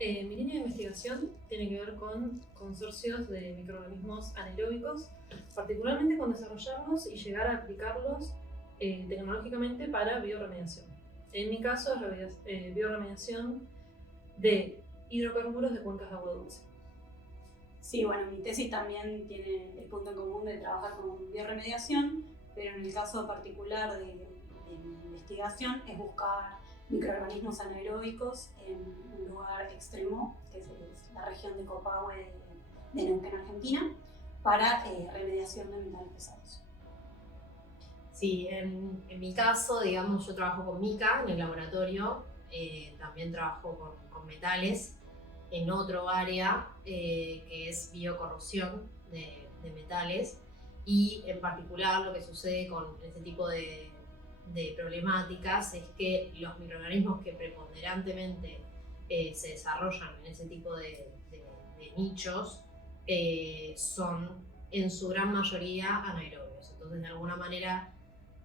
Mi línea de investigación tiene que ver con consorcios de microorganismos anaeróbicos, particularmente con desarrollarlos y llegar a aplicarlos tecnológicamente para bioremediación. En mi caso es bioremediación de hidrocarburos de cuencas de agua dulce. Sí, bueno, mi tesis también tiene el punto en común de trabajar con bioremediación, pero en el caso particular de mi investigación es buscar microorganismos anaeróbicos en un lugar extremo, que es la región de Copahue de Neuquén, Argentina, para remediación de metales pesados. Sí, en mi caso, digamos, yo trabajo con mica en el laboratorio, también trabajo con metales en otro área que es biocorrosión de metales, y en particular lo que sucede con este tipo de problemáticas es que los microorganismos que preponderantemente se desarrollan en ese tipo de nichos son en su gran mayoría anaerobios. Entonces, de alguna manera,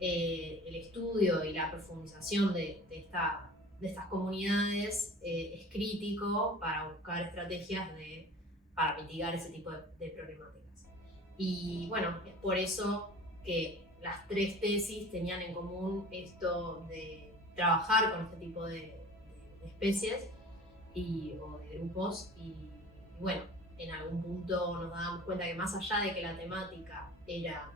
el estudio y la profundización de estas comunidades es crítico para buscar estrategias para mitigar ese tipo de problemáticas. Y bueno, es por eso que las tres tesis tenían en común esto de trabajar con este tipo de especies o de grupos, y bueno, en algún punto nos dábamos cuenta que más allá de que la temática era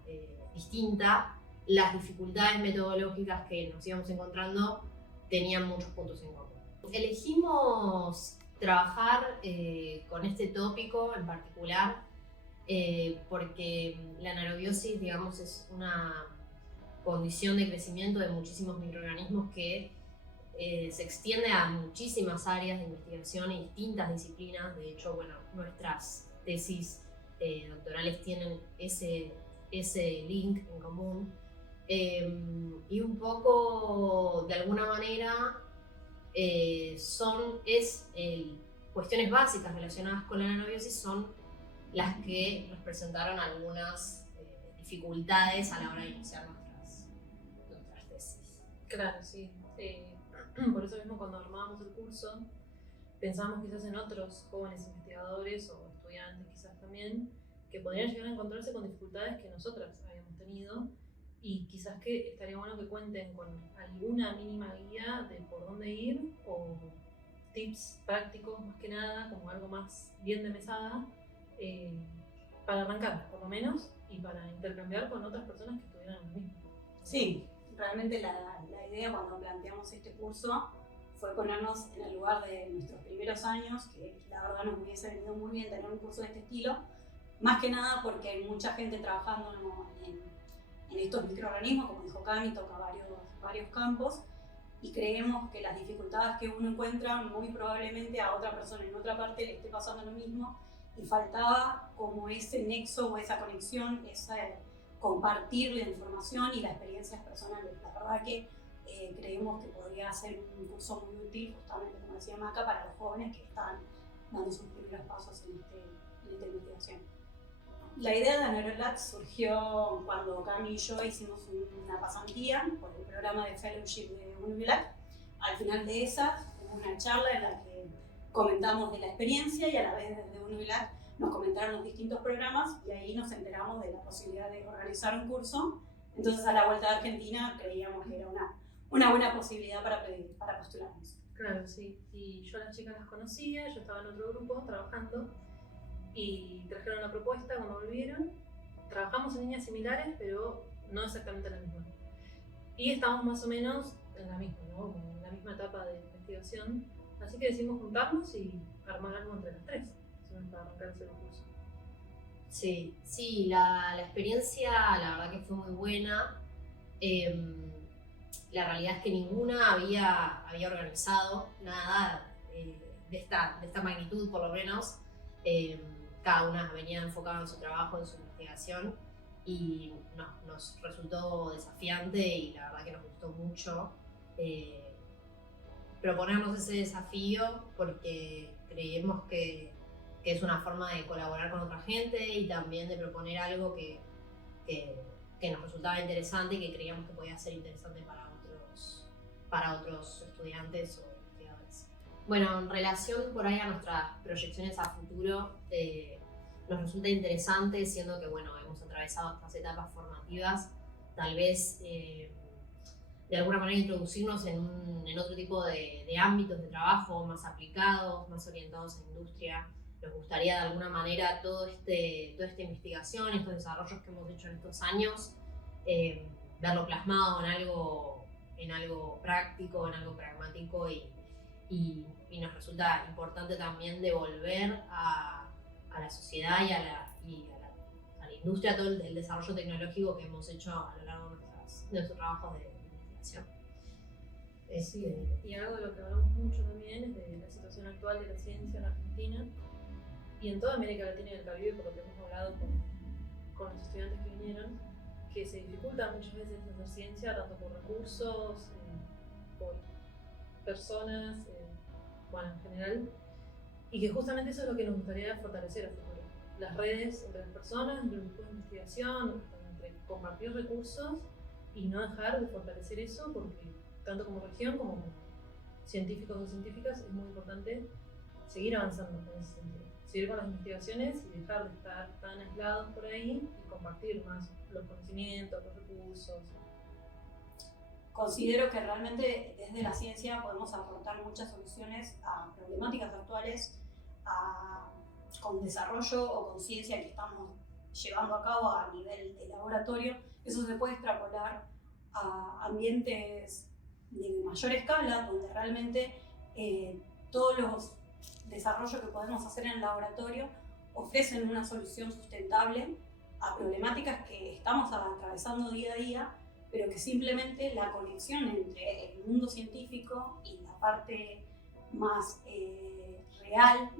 distinta, las dificultades metodológicas que nos íbamos encontrando tenían muchos puntos en común. Elegimos trabajar con este tópico en particular porque la anaerobiosis, digamos, es una condición de crecimiento de muchísimos microorganismos que se extiende a muchísimas áreas de investigación y distintas disciplinas. De hecho, bueno, nuestras tesis doctorales tienen ese link en común. Y un poco, de alguna manera, cuestiones básicas relacionadas con la anaerobiosis son las que nos presentaron algunas dificultades a la hora de iniciar nuestras tesis. Claro, sí. Por eso mismo, cuando armábamos el curso, pensábamos quizás en otros jóvenes investigadores o estudiantes quizás también, que podrían llegar a encontrarse con dificultades que nosotras habíamos tenido, y quizás que estaría bueno que cuenten con alguna mínima guía de por dónde ir, o tips prácticos más que nada, como algo más bien de mesada, para arrancar, por lo menos, y para intercambiar con otras personas que estuvieran en lo mismo. Sí, realmente la idea cuando planteamos este curso fue ponernos en el lugar de nuestros primeros años, que la verdad nos hubiese venido muy bien tener un curso de este estilo, más que nada porque hay mucha gente trabajando en estos microorganismos, como dijo Cami, toca varios campos, y creemos que las dificultades que uno encuentra muy probablemente a otra persona en otra parte le esté pasando lo mismo, y faltaba como ese nexo o esa conexión, compartir la información y las experiencias personales. La verdad que creemos que podría ser un curso muy útil, justamente como decía Maca, para los jóvenes que están dando sus primeros pasos en esta investigación. La idea de Anaerolab surgió cuando Cami y yo hicimos una pasantía por el programa de fellowship de UNIVILAC. Al final de esa hubo una charla en la que comentamos de la experiencia, y a la vez desde UNIVILAC nos comentaron los distintos programas, y ahí nos enteramos de la posibilidad de organizar un curso. Entonces, a la vuelta de Argentina creíamos que era una buena posibilidad para postularnos. Claro, sí. Y yo a las chicas las conocía, yo estaba en otro grupo trabajando, y trajeron la propuesta cuando volvieron. Trabajamos en líneas similares, pero no exactamente en la misma. Y estábamos más o menos en la misma, ¿no? Como en la misma etapa de investigación. Así que decidimos juntarnos y armar algo entre las tres, para arrancar ese curso. Sí, la experiencia, la verdad que fue muy buena. La realidad es que ninguna había organizado nada de esta magnitud, por lo menos. Cada una venía enfocada en su trabajo, en su investigación, y nos resultó desafiante, y la verdad que nos gustó mucho proponernos ese desafío, porque creemos que es una forma de colaborar con otra gente y también de proponer algo que nos resultaba interesante y que creíamos que podía ser interesante para otros estudiantes o investigadores. Bueno, en relación por ahí a nuestras proyecciones a futuro, nos resulta interesante, siendo que bueno, hemos atravesado estas etapas formativas, tal vez de alguna manera introducirnos en otro tipo de ámbitos de trabajo más aplicados, más orientados a industria. Nos gustaría de alguna manera toda esta investigación, estos desarrollos que hemos hecho en estos años, verlo plasmado en algo práctico, en algo pragmático y nos resulta importante también devolver a la sociedad y a la industria todo el desarrollo tecnológico que hemos hecho a lo largo de nuestros trabajos de investigación. Sí, y algo de lo que hablamos mucho también es de la situación actual de la ciencia en Argentina y en toda América Latina y el Caribe, por lo que hemos hablado con los estudiantes que vinieron, que se dificulta muchas veces hacer ciencia, tanto por recursos, por personas, bueno, en general, y que justamente eso es lo que nos gustaría fortalecer a futuro. Las redes entre las personas, entre los grupos de investigación, entre compartir recursos y no dejar de fortalecer eso, porque tanto como región como científicos o científicas es muy importante seguir avanzando en ese sentido. Seguir con las investigaciones y dejar de estar tan aislados por ahí y compartir más los conocimientos, los recursos. Considero que realmente desde la ciencia podemos aportar muchas soluciones a problemáticas actuales, con desarrollo o con ciencia que estamos llevando a cabo a nivel de laboratorio. Eso se puede extrapolar a ambientes de mayor escala, donde realmente todos los desarrollos que podemos hacer en el laboratorio ofrecen una solución sustentable a problemáticas que estamos atravesando día a día, pero que simplemente la conexión entre el mundo científico y la parte más real,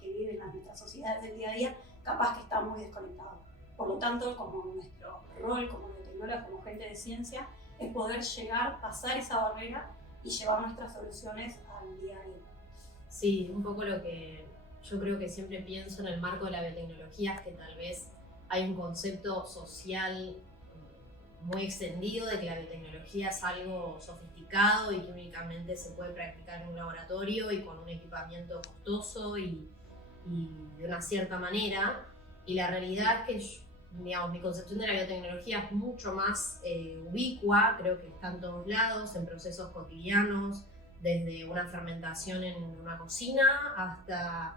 que viven nuestras sociedades del día a día, capaz que está muy desconectado. Por lo tanto, como nuestro rol como biotecnólogos, como gente de ciencia, es poder llegar, pasar esa barrera y llevar nuestras soluciones al día a día. Sí, un poco lo que yo creo que siempre pienso en el marco de la biotecnología es que tal vez hay un concepto social muy extendido de que la biotecnología es algo sofisticado y que únicamente se puede practicar en un laboratorio y con un equipamiento costoso y de una cierta manera. Y la realidad es que, digamos, mi concepción de la biotecnología es mucho más ubicua, creo que está en todos lados, en procesos cotidianos, desde una fermentación en una cocina hasta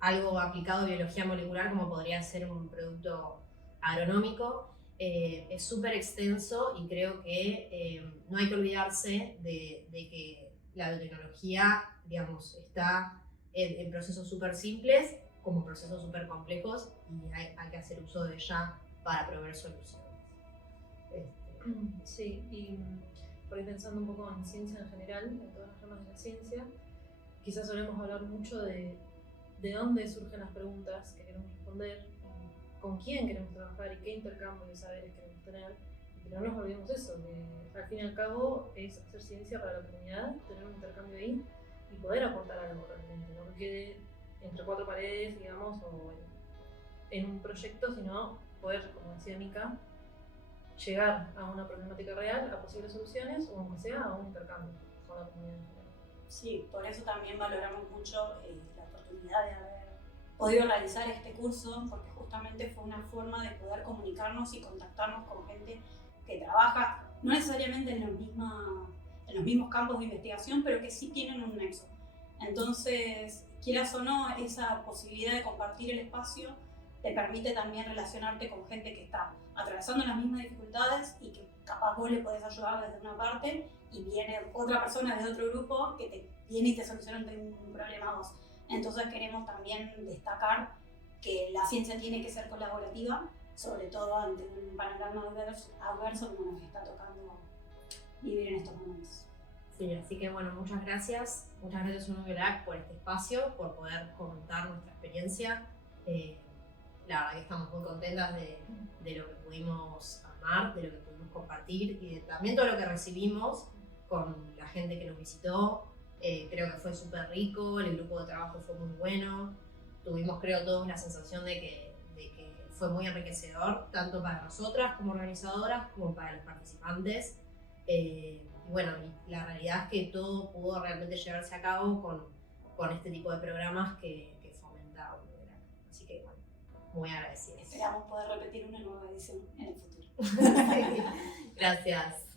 algo aplicado a biología molecular como podría ser un producto agronómico. Es súper extenso y creo que no hay que olvidarse de que la biotecnología, digamos, está en procesos súper simples como procesos súper complejos y hay que hacer uso de ella para proveer soluciones. Sí, y por ahí pensando un poco en ciencia en general, en todas las ramas de la ciencia, quizás solemos hablar mucho de dónde surgen las preguntas que queremos responder, con quién queremos trabajar y qué intercambio de saberes queremos tener, pero no nos olvidemos eso, que al fin y al cabo es hacer ciencia para la comunidad, tener un intercambio ahí y poder aportar algo realmente, no que quede entre cuatro paredes, digamos, o en un proyecto, sino poder, como decía Mica, llegar a una problemática real, a posibles soluciones o aunque sea a un intercambio con la comunidad. Sí, por eso también valoramos mucho la oportunidad de haber podido realizar este curso, porque justamente fue una forma de poder comunicarnos y contactarnos con gente que trabaja, no necesariamente en los mismos campos de investigación, pero que sí tienen un nexo. Entonces, quieras o no, esa posibilidad de compartir el espacio te permite también relacionarte con gente que está atravesando las mismas dificultades y que capaz vos le podés ayudar desde una parte y viene otra persona de otro grupo que te viene y te soluciona un problema a vos. Entonces queremos también destacar que la ciencia tiene que ser colaborativa, sobre todo ante un panorama adverso como nos está tocando vivir en estos momentos. Sí, así que bueno, muchas gracias UNOBIOLAC por este espacio, por poder comentar nuestra experiencia. La verdad que estamos muy contentas de lo que pudimos armar, de lo que pudimos compartir y también todo lo que recibimos con la gente que nos visitó. Creo que fue súper rico, el grupo de trabajo fue muy bueno, tuvimos creo todos la sensación de que fue muy enriquecedor, tanto para nosotras como organizadoras como para los participantes. bueno, y la realidad es que todo pudo realmente llevarse a cabo con este tipo de programas que fomenta Vulnerac. Así que bueno, muy agradecida. Esperamos poder repetir una nueva edición en el futuro. Gracias.